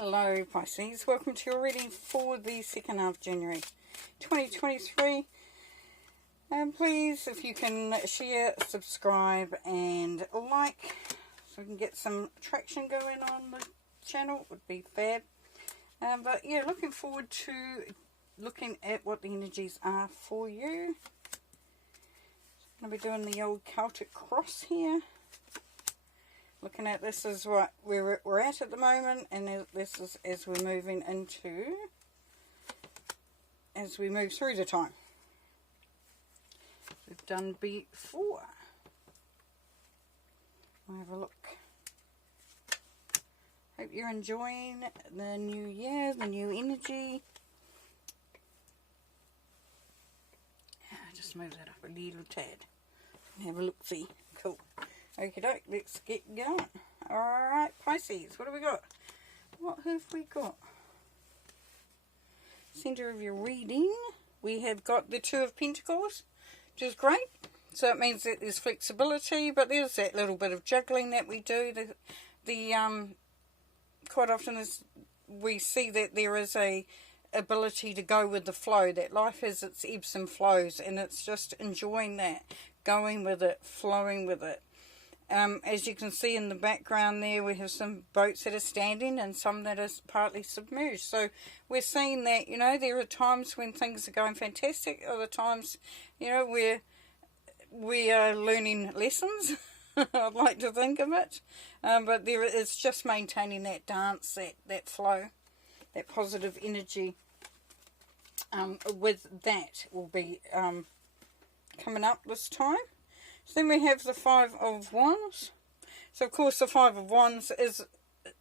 Hello Pisces, welcome to your reading for the 2nd of January 2023. And please, if you can share, subscribe and like so we can get some traction going on the channel, it would be fab. But yeah, looking forward to looking at what the energies are for you. I'm going to be doing the old Celtic cross here. Looking at this is what we're at the moment, and this is as we're moving into, as we move through the time we've done before. We'll have a look. Hope you're enjoying the new year, the new energy. Just move that up a little tad. Have a look-see. Cool. Okie doke, let's get going. Alright, Pisces, what have we got? What have we got? Center of your reading, we have got the Two of Pentacles, which is great. So it means that there's flexibility, but there's that little bit of juggling that we do. Quite often we see that there is a ability to go with the flow, that life has its ebbs and flows, and it's just enjoying that, going with it, flowing with it. As you can see in the background there, we have some boats that are standing and some that are partly submerged. So we're seeing that, you know, there are times when things are going fantastic, other times, you know, we are learning lessons. I'd like to think of it. But it's just maintaining that dance, that flow, that positive energy. With that will be coming up this time. So then we have the Five of Wands. So of course the Five of Wands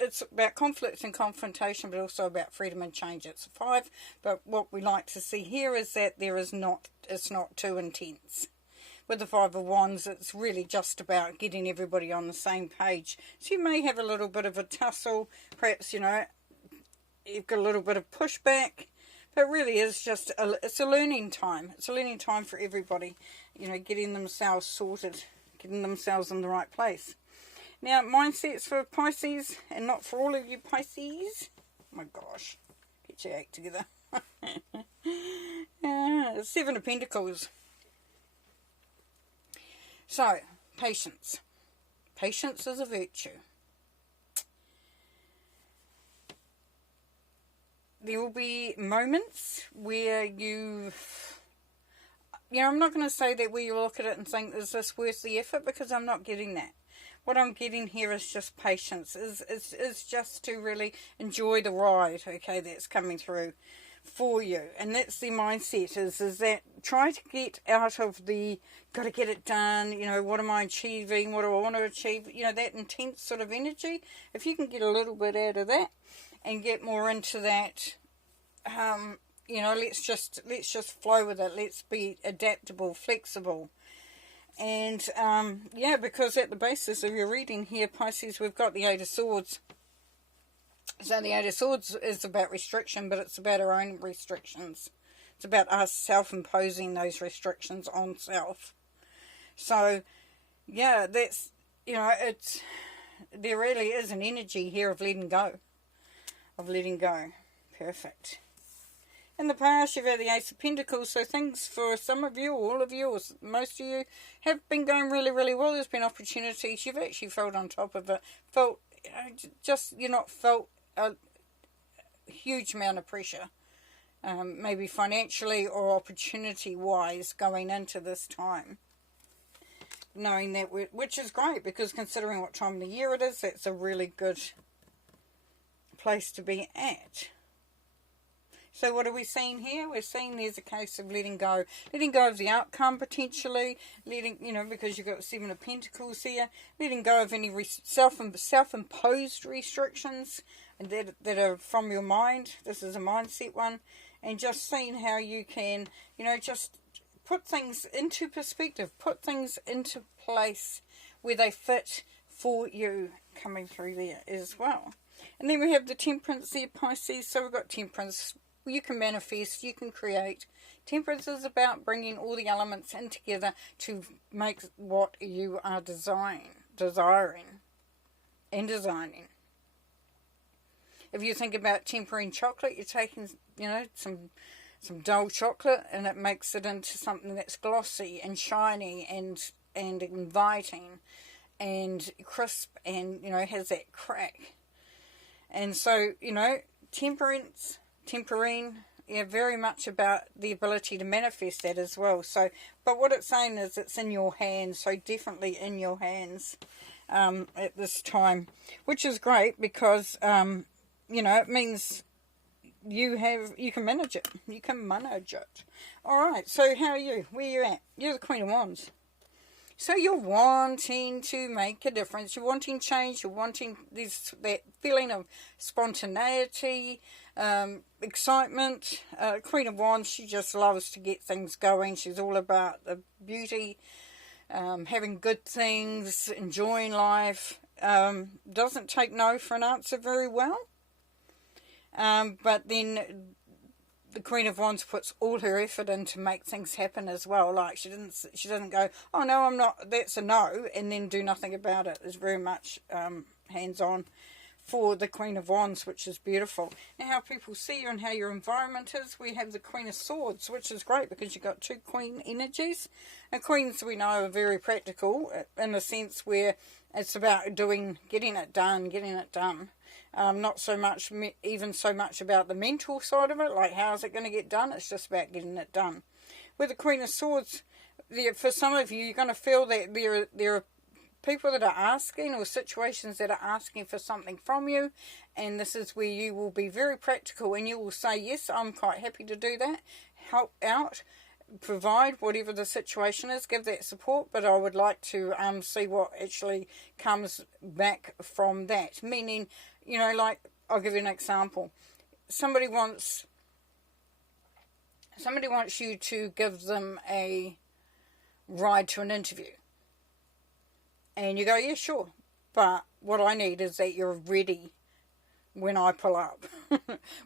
it's about conflict and confrontation, but also about freedom and change. It's a 5, but what we like to see here is that it's not too intense. With the Five of Wands, it's really just about getting everybody on the same page. So you may have a little bit of a tussle, perhaps, you know, you've got a little bit of pushback. But it really is just, it's a learning time. It's a learning time for everybody, you know, getting themselves sorted, getting themselves in the right place. Now, mindsets for Pisces, and not for all of you Pisces. Oh my gosh, get your act together. 7 of Pentacles. So, patience. Patience is a virtue. There will be moments where you know, I'm not going to say that where you look at it and think, is this worth the effort? Because I'm not getting that. What I'm getting here is just patience. Is just to really enjoy the ride, okay, that's coming through for you. And that's the mindset, is that try to get out of the, got to get it done, you know, what am I achieving? What do I want to achieve? You know, that intense sort of energy. If you can get a little bit out of that, and get more into that, you know, let's just flow with it. Let's be adaptable, flexible. And, yeah, because at the basis of your reading here, Pisces, we've got the 8 of Swords. So the 8 of Swords is about restriction, but it's about our own restrictions. It's about us self-imposing those restrictions on self. So, yeah, that's, you know, there really is an energy here of letting go. Perfect. In the past, you've had the Ace of Pentacles, so things for some of you, all of you, or most of you, have been going really, really well. There's been opportunities. You've actually felt on top of it. Felt, you know, you're not felt a huge amount of pressure. Maybe financially or opportunity-wise going into this time. Knowing that, which is great, because considering what time of the year it is, that's a really good place to be at. So what are we seeing here? We're seeing there's a case of letting go of the outcome potentially, you know, because you've got 7 of Pentacles here, letting go of any self-imposed restrictions that are from your mind. This is a mindset one, and just seeing how you can, you know, just put things into perspective, put things into place where they fit for you, coming through there as well. And then we have the Temperance there, Pisces. So we've got Temperance. You can manifest, you can create. Temperance is about bringing all the elements in together to make what you are desiring and designing. If you think about tempering chocolate, you're taking, you know, some dull chocolate, and it makes it into something that's glossy and shiny and inviting and crisp, and, you know, has that crack. And so, you know, tempering, yeah, very much about the ability to manifest that as well. So, but what it's saying is it's in your hands, so definitely in your hands at this time, which is great because, you know, it means you can manage it. You can manage it. All right, so how are you? Where are you at? You're the Queen of Wands. So you're wanting to make a difference. You're wanting change. You're wanting that feeling of spontaneity, excitement. Queen of Wands, she just loves to get things going. She's all about the beauty, having good things, enjoying life. Doesn't take no for an answer very well. But then the Queen of Wands puts all her effort in to make things happen as well. Like she doesn't go, oh no, I'm not, that's a no, and then do nothing about it. It's very much hands-on for the Queen of Wands, which is beautiful. Now how people see you and how your environment is, we have the Queen of Swords, which is great because you've got two Queen energies. And Queens, we know, are very practical in a sense where it's about getting it done. Not so much, even so much about the mental side of it, like how is it going to get done? It's just about getting it done. With the Queen of Swords, for some of you, you're going to feel that there are people that are asking, or situations that are asking for something from you, and this is where you will be very practical and you will say, yes, I'm quite happy to do that, help out, provide whatever the situation is, give that support, but I would like to see what actually comes back from that. Meaning, you know, like, I'll give you an example. Somebody wants you to give them a ride to an interview. And you go, yeah, sure. But what I need is that you're ready when I pull up,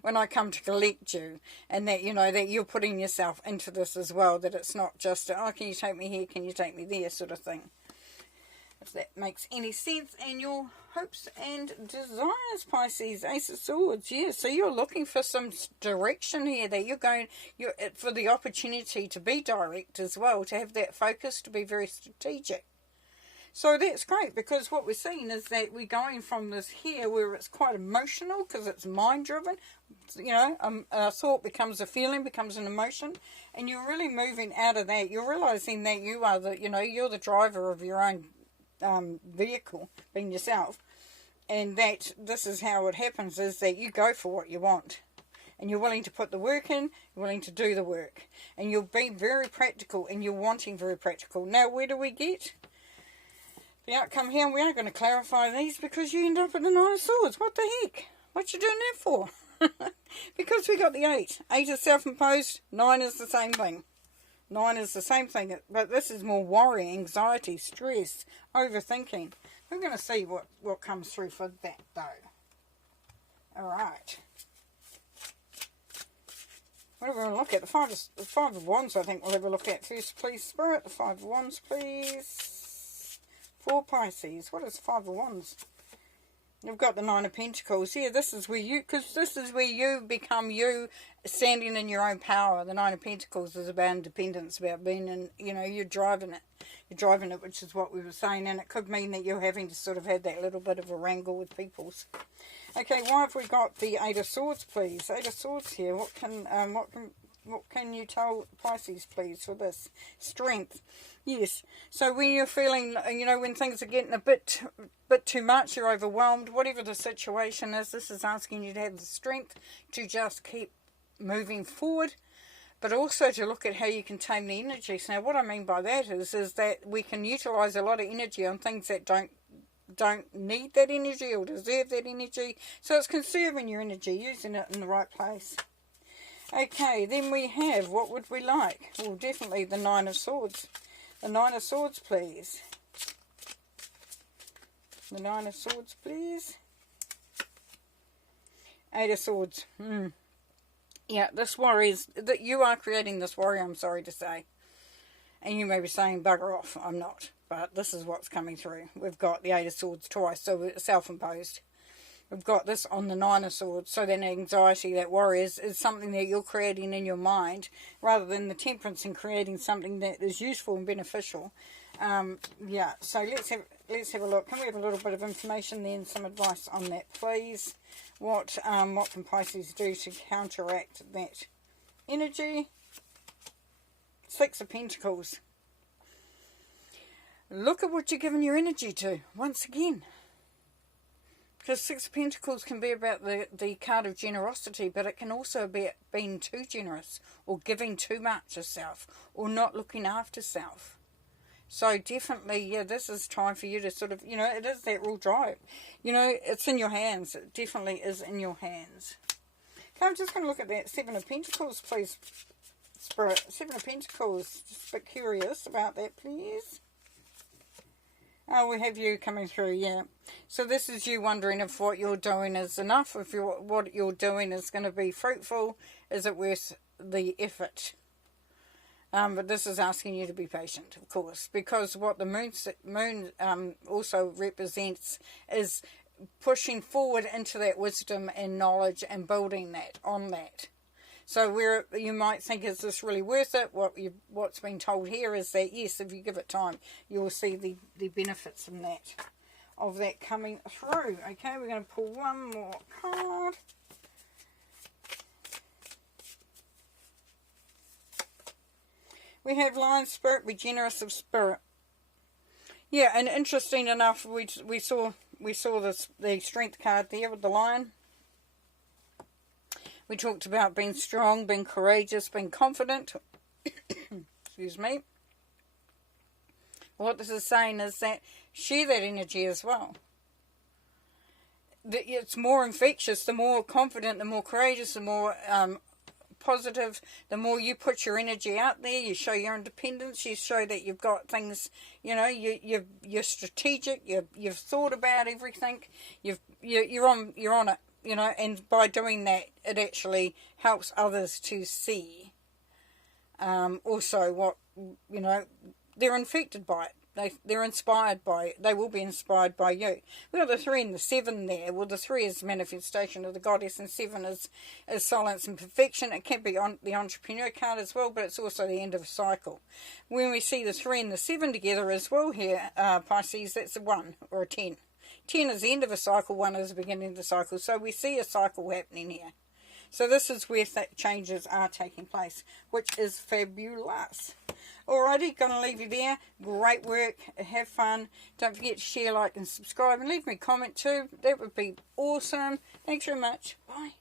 when I come to collect you, and that, you know, that you're putting yourself into this as well, that it's not just, oh, can you take me here, can you take me there, sort of thing. If that makes any sense. And your hopes and desires, Pisces, Ace of Swords, yeah, so you're looking for some direction here, that you're for the opportunity to be direct as well, to have that focus, to be very strategic. So that's great, because what we're seeing is that we're going from this here where it's quite emotional because it's mind driven, you know, a thought becomes a feeling, becomes an emotion, and you're really moving out of that. You're realizing that you are you're the driver of your own vehicle, being yourself, and that this is how it happens, is that you go for what you want, and you're willing to put the work in, you're willing to do the work, and you'll be very practical, and you're wanting very practical. Now, where do we get the outcome here? And we are going to clarify these, because you end up with the Nine of Swords. What the heck? What you doing that for? Because we got the 8. 8 is self-imposed. 9 is the same thing. 9 is the same thing, but this is more worry, anxiety, stress, overthinking. We're going to see what comes through for that, though. Alright. What are we going to look at? The Five of Wands, I think we'll have a look at first, please, Spirit. The Five of Wands, please. For Pisces. What is the Five of Wands? You've got the Nine of Pentacles. Yeah, this is where you become you, standing in your own power. The Nine of Pentacles is about independence, about being in, you know, you're driving it. You're driving it, which is what we were saying, and it could mean that you're having to sort of have that little bit of a wrangle with people's. Okay, why have we got the Eight of Swords, please? Eight of Swords here. What can you tell Pisces, please, for this? Strength. Yes. So when you're feeling, you know, when things are getting a bit too much, you're overwhelmed, whatever the situation is, this is asking you to have the strength to just keep moving forward, but also to look at how you can tame the energy. So now what I mean by that is that we can utilize a lot of energy on things that don't need that energy or deserve that energy. So it's conserving your energy, using it in the right place. Okay, then we have, what would we like? Well, definitely the Nine of Swords. The Nine of Swords, please. The Nine of Swords, please. Eight of Swords. Yeah, this worry is that you are creating this worry, I'm sorry to say. And you may be saying, bugger off, I'm not. But this is what's coming through. We've got the Eight of Swords twice, so it's self-imposed. We've got this on the Nine of Swords. So that anxiety, that worry is something that you're creating in your mind, rather than the Temperance and creating something that is useful and beneficial. Yeah, so let's have a look. Can we have a little bit of information then, some advice on that, please? What can Pisces do to counteract that energy? Six of Pentacles. Look at what you're giving your energy to, once again. Because Six of Pentacles can be about the card of generosity, but it can also be being too generous, or giving too much of self, or not looking after self. So definitely, yeah, this is time for you to sort of, it is that real drive. It's in your hands. It definitely is in your hands. Okay, I'm just going to look at that Seven of Pentacles, please, Spirit. Seven of Pentacles. Just a bit curious about that, please. Oh, we have you coming through, yeah. So this is you wondering if what you're doing is enough, if what you're doing is going to be fruitful, is it worth the effort? But this is asking you to be patient, of course, because what the moon also represents is pushing forward into that wisdom and knowledge and building that on that. So where you might think, is this really worth it? What's been told here is that, yes, if you give it time, you will see the benefits of that coming through. Okay, we're going to pull one more card. We have Lion Spirit, be generous of spirit. Yeah, and interesting enough, we saw the Strength card there with the Lion. We talked about being strong, being courageous, being confident. Excuse me. What this is saying is that share that energy as well. It's more infectious, the more confident, the more courageous, the more positive, the more you put your energy out there. You show your independence, you show that you've got things, you're strategic, you've thought about everything, you're on it. And by doing that, it actually helps others to see also what, they're infected by it. They're inspired by it. They will be inspired by you. We've got the 3 and the 7 there. Well, the 3 is manifestation of the goddess, and 7 is silence and perfection. It can be on the entrepreneur card as well, but it's also the end of a cycle. When we see the 3 and the 7 together as well here, Pisces, that's a 1 or a 10. 10 is the end of a cycle, 1 is the beginning of the cycle. So we see a cycle happening here. So this is where changes are taking place, which is fabulous. Alrighty, gonna leave you there. Great work. Have fun. Don't forget to share, like, and subscribe. And leave me a comment too. That would be awesome. Thanks very much. Bye.